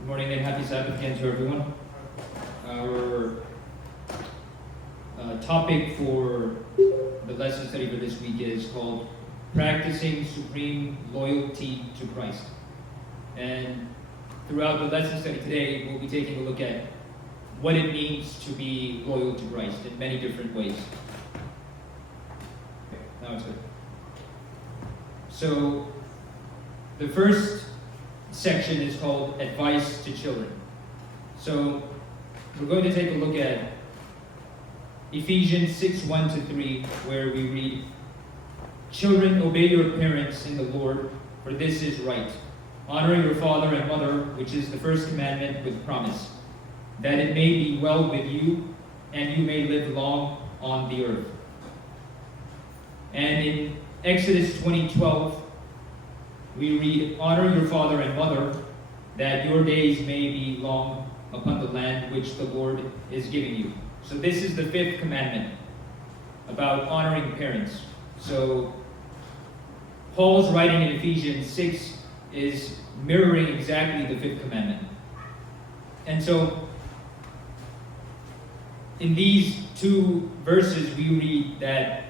Good morning and happy Sabbath again to everyone. Our topic for the lesson study for this week is called Practicing Supreme Loyalty to Christ. And throughout the lesson study today, we'll be taking a look at what it means to be loyal to Christ in many different ways. Now it's good. So, the first section is called Advice to Children. So, we're going to take a look at Ephesians 6:1-3, where we read, "Children, obey your parents in the Lord, for this is right. Honor your father and mother, which is the first commandment with promise, that it may be well with you, and you may live long on the earth." And in Exodus 20:12, we read, "Honor your father and mother, that your days may be long upon the land which the Lord is giving you." So this is the fifth commandment about honoring parents. So Paul's writing in Ephesians 6 is mirroring exactly the fifth commandment. And so in these two verses we read that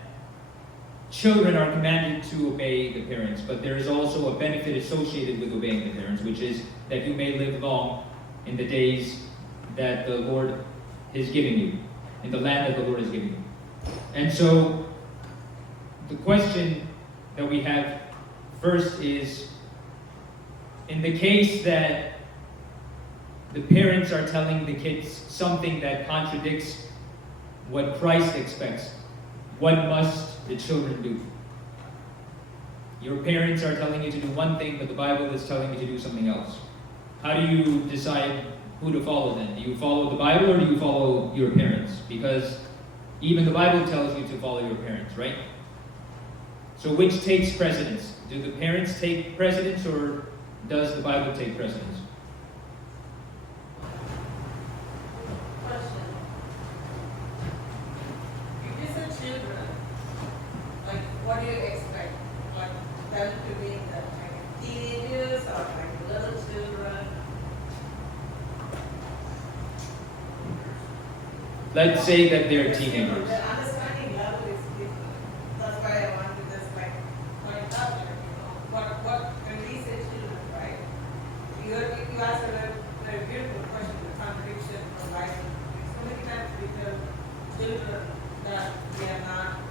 children are commanded to obey the parents, but there is also a benefit associated with obeying the parents, which is that you may live long in the days that the Lord is giving you, in the land that the Lord is giving you. And so the question that we have first is, in the case that the parents are telling the kids something that contradicts what Christ expects, what must the children do? Your parents are telling you to do one thing, but the Bible is telling you to do something else. How do you decide who to follow then? Do you follow the Bible or do you follow your parents? Because even the Bible tells you to follow your parents, right? So which takes precedence? Do the parents take precedence or does the Bible take precedence? Question. If you said children, like what do you expect? Like them to be like teenagers or like little children? Let's say that they're teenagers. The understanding level is different. That's why I want to just like point out, like, what when we say children, right? You asked a very beautiful question, the contradiction from Bible. So many times we tell children that we are not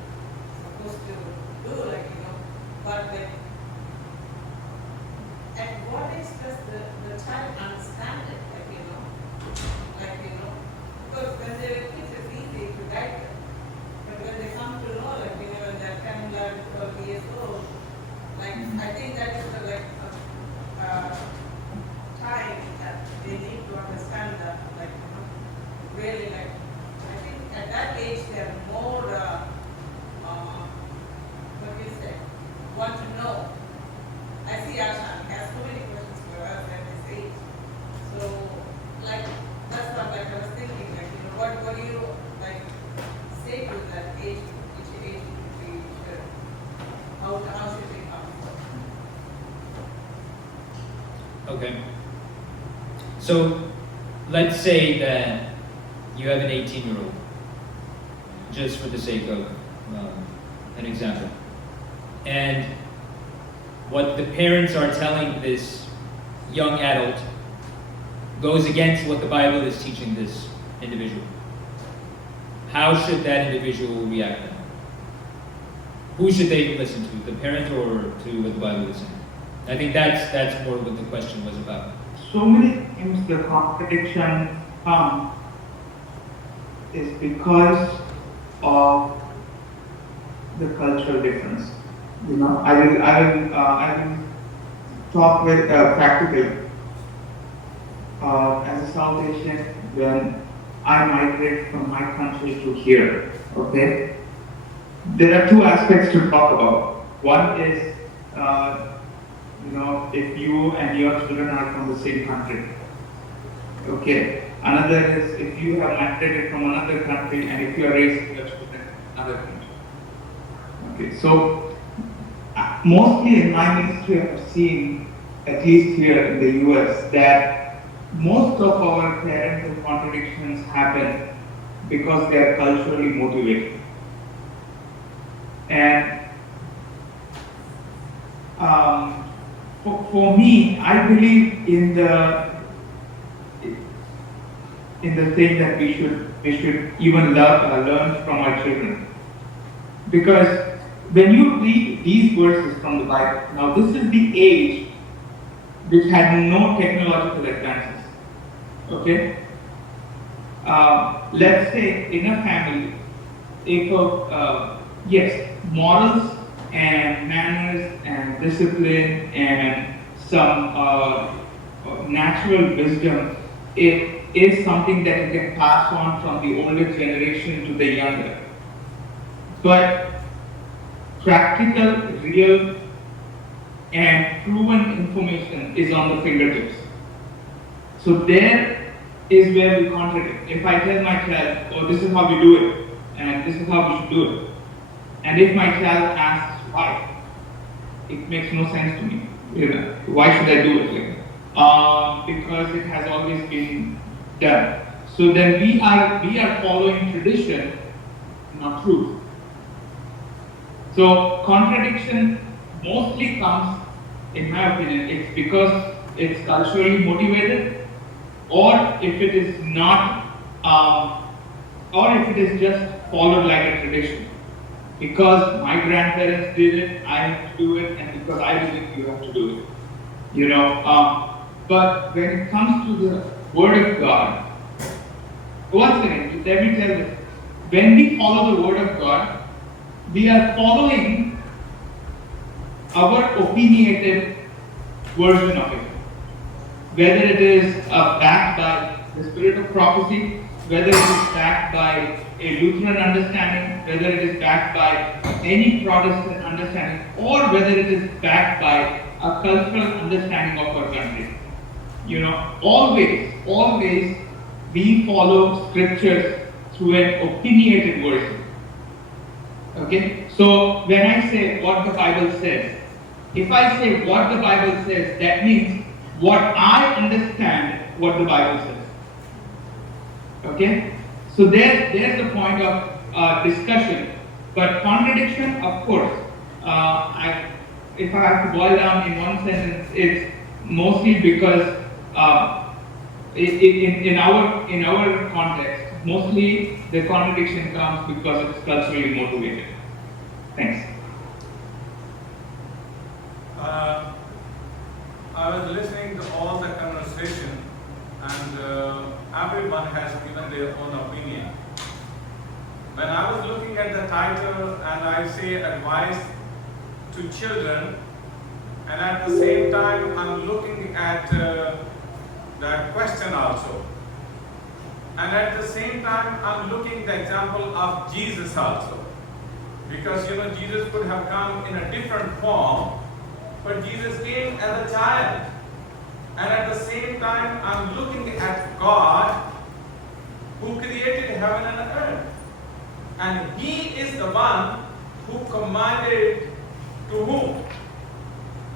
supposed to do, like, but when at what age does the child understand it, because when they're kids it's easy to guide them, but when they come to know, when they're 10, 11, 12 years old, I think that is the time that they need to understand that, really, I think at that age they're more, what do you say, want to know. I see Ashan has so many questions for us at this age. So, that's what I was thinking, what do you, say to that age, which age would be should, how should we come? Okay. So let's say that you have an 18-year-old, just for the sake of an example. And what the parents are telling this young adult goes against what the Bible is teaching this individual. How should that individual react then? Who should they listen to, the parent or to what the Bible is saying? I think that's more what the question was about. So many times the contradiction is because of the cultural difference. I will talk with practically. As a South Asian, when I migrate from my country to here, okay, there are two aspects to talk about. One is, if you and your children are from the same country, okay. Another is if you have migrated from another country and if you are raising your children in another country. Okay, so mostly in my ministry, I've seen, at least here in the US, that most of our parental contradictions happen because they are culturally motivated. And for me, I believe in the thing that we should even learn from our children. Because when you read these verses from the Bible, now this is the age which had no technological advances. Okay? Let's say in a family, if yes, morals and manners and discipline and some natural wisdom, it is something that you can pass on from the older generation to the younger. But practical, real, and proven information is on the fingertips. So there is where we contradict. If I tell my child, oh, this is how we do it, and this is how we should do it, and if my child asks why, it makes no sense to me. Why should I do it? Because it has always been done. So then we are following tradition, not truth. So contradiction mostly comes, in my opinion, it's because it's culturally motivated, or if it is not, or if it is just followed like a tradition. Because my grandparents did it, I have to do it, and because I did it, you have to do it. But when it comes to the Word of God, once again, let me tell you, when we follow the Word of God, we are following our opinionated version of it. Whether it is backed by the spirit of prophecy, whether it is backed by a Lutheran understanding, whether it is backed by any Protestant understanding, or whether it is backed by a cultural understanding of our country. Always we follow scriptures through an opinionated version. Okay? So when I say what the Bible says, if I say what the Bible says, that means what I understand what the Bible says. Okay? So there's the point of discussion. But contradiction, of course, if I have to boil down in one sentence, it's mostly because in our context, mostly the contradiction comes because it's culturally motivated. Thanks. I was listening to all the conversation, and everyone has given their own opinion. When I was looking at the title and I say advice to children, and at the same time I'm looking at that question also. And at the same time I'm looking at the example of Jesus also. Because Jesus could have come in a different form, but Jesus came as a child. And at the same time I'm looking at God who created heaven and earth. And He is the one who commanded to whom?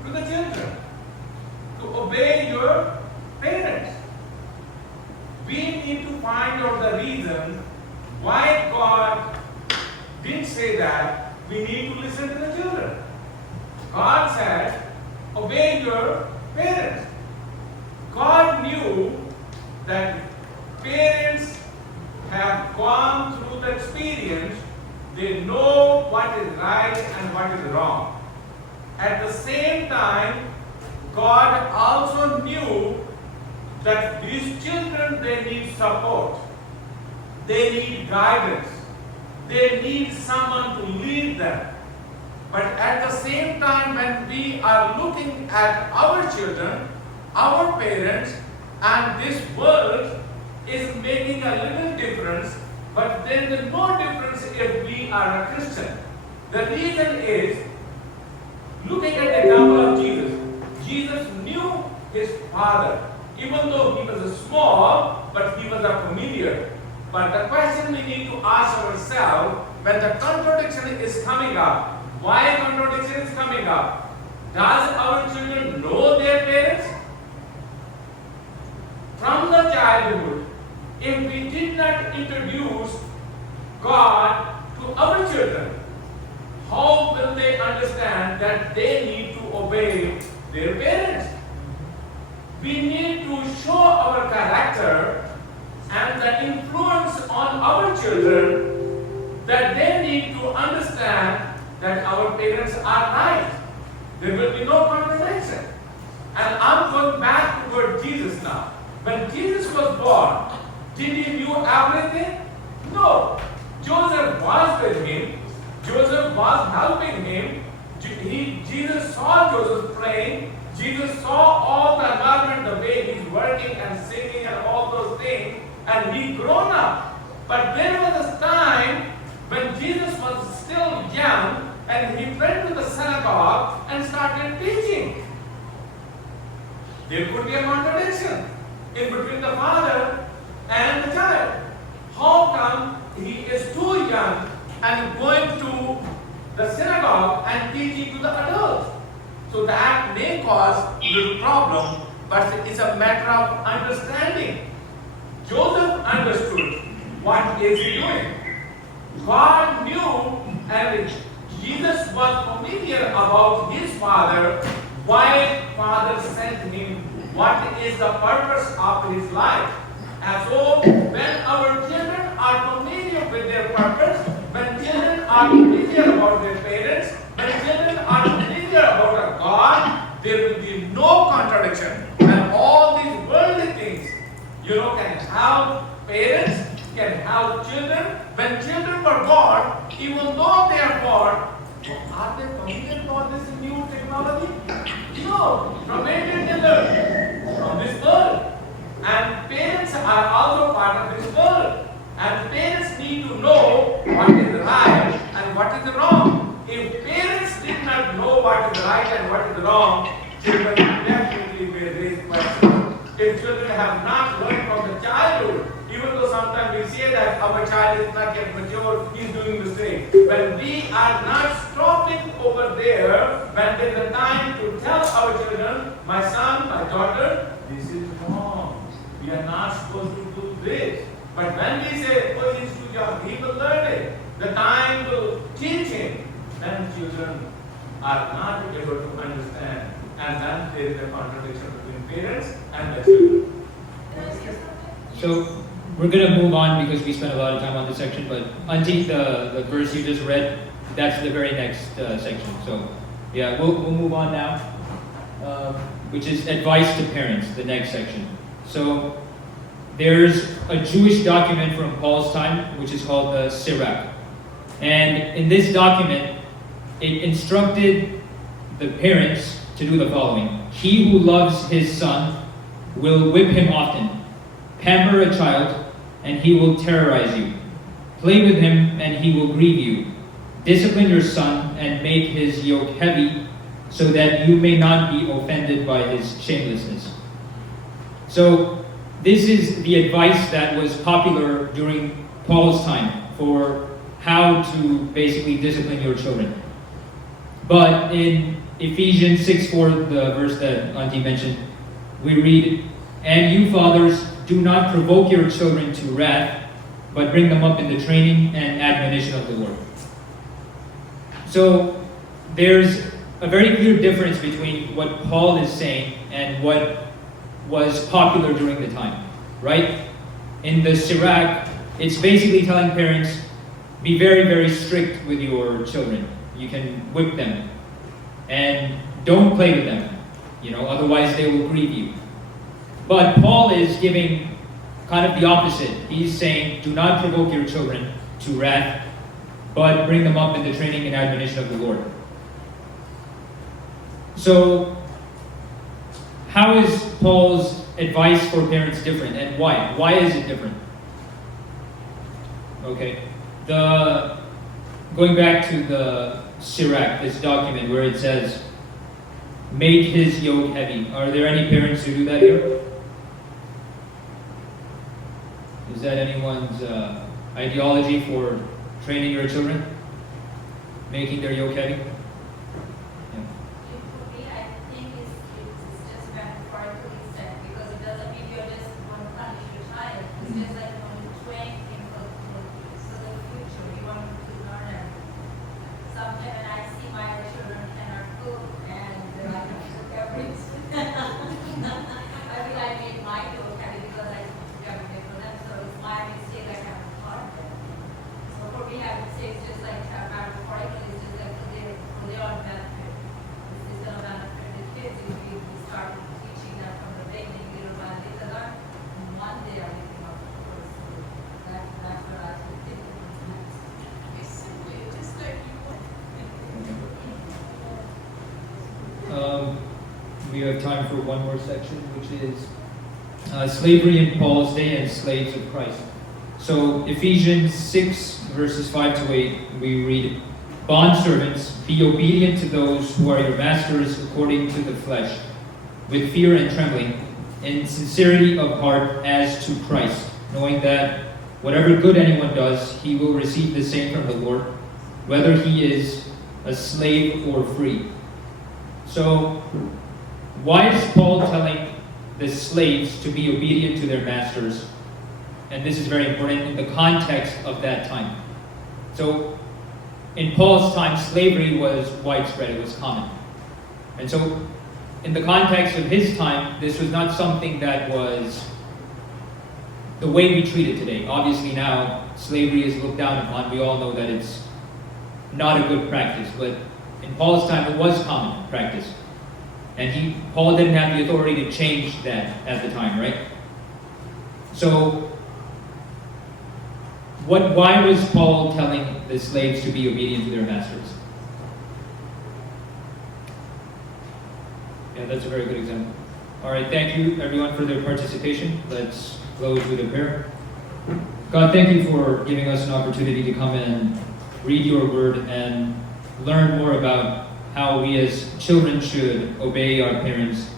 To the children. To obey your parents. We need to find out the reason why God did say that we need to listen to the children. God said, obey your parents. God knew that parents have gone through the experience, they know what is right and what is wrong. At the same time, God also knew that these children, they need support, they need guidance, they need someone to lead them. But at the same time, when we are looking at our children, our parents, and this world is making a little difference, but there is no difference if we are a Christian. The reason is, looking at the example of Jesus. Jesus knew his Father, even though he was small, but he was a familiar. But the question we need to ask ourselves, when the contradiction is coming up, why contradiction is coming up? Does our children know their parents? from the childhood, if we did not introduce God to our children, how will they understand that they need to obey their parents? We need to show our character and the influence on our children that they need to understand that our parents are right. There will be no contradiction. And I'm going back toward Jesus now. When Jesus was born, did he knew everything? No. Joseph was with him. Joseph was helping him. Jesus saw Joseph praying. Jesus saw all the environment, the way he's working and singing and all those things, and he grown up. But there was a time when Jesus was still young and he went to the synagogue and started teaching. There could be a contradiction in between the father and the child. How come he is too young and going to the synagogue and teaching to the adults? So that may cause a little problem, but it's a matter of understanding. Joseph understood what is he doing. God knew, and Jesus was familiar about his father, why father sent him, what is the purpose of his life. And so when our children are familiar with their purpose, when children are familiar about their parents, when children are familiar about a God, there will be no contradiction. And all these worldly things, can help parents, can help children. When children were born, even though they are born, are they familiar about this new technology? No. From where did they learn? From this world. And parents are also part of this world. And parents need to know what is right and what is wrong. If parents did not know what is right and what is wrong, children definitely will raise questions. If children have not learned from the childhood, even though sometimes we say that our child is not yet mature, he is doing mistakes. When we are not stopping over there, when there is a time to tell our children, my son, my daughter, this is wrong. We are not supposed to do this. But when we say, oh, he's too young, he will learn it. The time will teach him. Then children are not able to understand. And then there is a contradiction between parents and the children. So we're going to move on because we spent a lot of time on this section, but Auntie, the verse you just read, that's the very next section. So yeah, we'll move on now, which is advice to parents, the next section. So there's a Jewish document from Paul's time, which is called the Sirach. And in this document, it instructed the parents to do the following. He who loves his son will whip him often, pamper a child, and he will terrorize you. Play with him, and he will grieve you. Discipline your son, and make his yoke heavy, so that you may not be offended by his shamelessness. So, this is the advice that was popular during Paul's time for how to basically discipline your children. But in Ephesians 6:4, the verse that Auntie mentioned, we read, "And you fathers, do not provoke your children to wrath, but bring them up in the training and admonition of the Lord." So there's a very clear difference between what Paul is saying and what was popular during the time, right? In the Sirach, it's basically telling parents, be very, very strict with your children. You can whip them. And don't play with them, otherwise they will grieve you. But Paul is giving kind of the opposite. He's saying, do not provoke your children to wrath, but bring them up in the training and admonition of the Lord. So, how is Paul's advice for parents different, and why? Why is it different? Okay, going back to the Sirach, this document where it says, make his yoke heavy. Are there any parents who do that here? Is that anyone's ideology for training your children? Making their yoke heavy? For me, I think it's just better for it to be said, because it doesn't mean you're just going It's just like when you train people for the future, you want them to learn it. Sometimes when I see my children cannot cook and I can cook everything. I feel I made my cook because I cook everything for them, so it's my mistake I haven't taught them. So for me, I would say it's just like metaphorically, it's just like for their own benefit. It's going to benefit the kids if we start teaching them from the beginning, little by little, and one day I will come up with course. So that's what I would think. It's simply just like you want. We have time for one more section, which is slavery in Paul's day and slaves of Christ. So Ephesians 6, verses 5 to 8, we read, "Bondservants, be obedient to those who are your masters according to the flesh, with fear and trembling, in sincerity of heart as to Christ, knowing that whatever good anyone does, he will receive the same from the Lord, whether he is a slave or free." So, why is Paul telling the slaves to be obedient to their masters? And this is very important in the context of that time. So, in Paul's time, slavery was widespread, it was common. And so, in the context of his time, this was not something that was the way we treat it today. Obviously now, slavery is looked down upon. We all know that it's not a good practice, but in Paul's time, it was common practice. And Paul didn't have the authority to change that at the time, right? So, why was Paul telling the slaves to be obedient to their masters? Yeah, that's a very good example. All right, thank you everyone for their participation. Let's close with a prayer. God, thank you for giving us an opportunity to come and read your word and learn more about how we as children should obey our parents.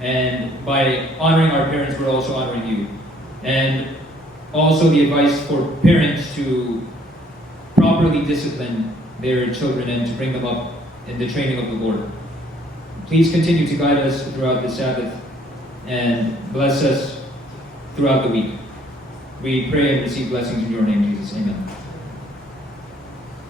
And by honoring our parents, we're also honoring you. And also the advice for parents to properly discipline their children and to bring them up in the training of the Lord. Please continue to guide us throughout the Sabbath and bless us throughout the week. We pray and receive blessings in your name, Jesus. Amen.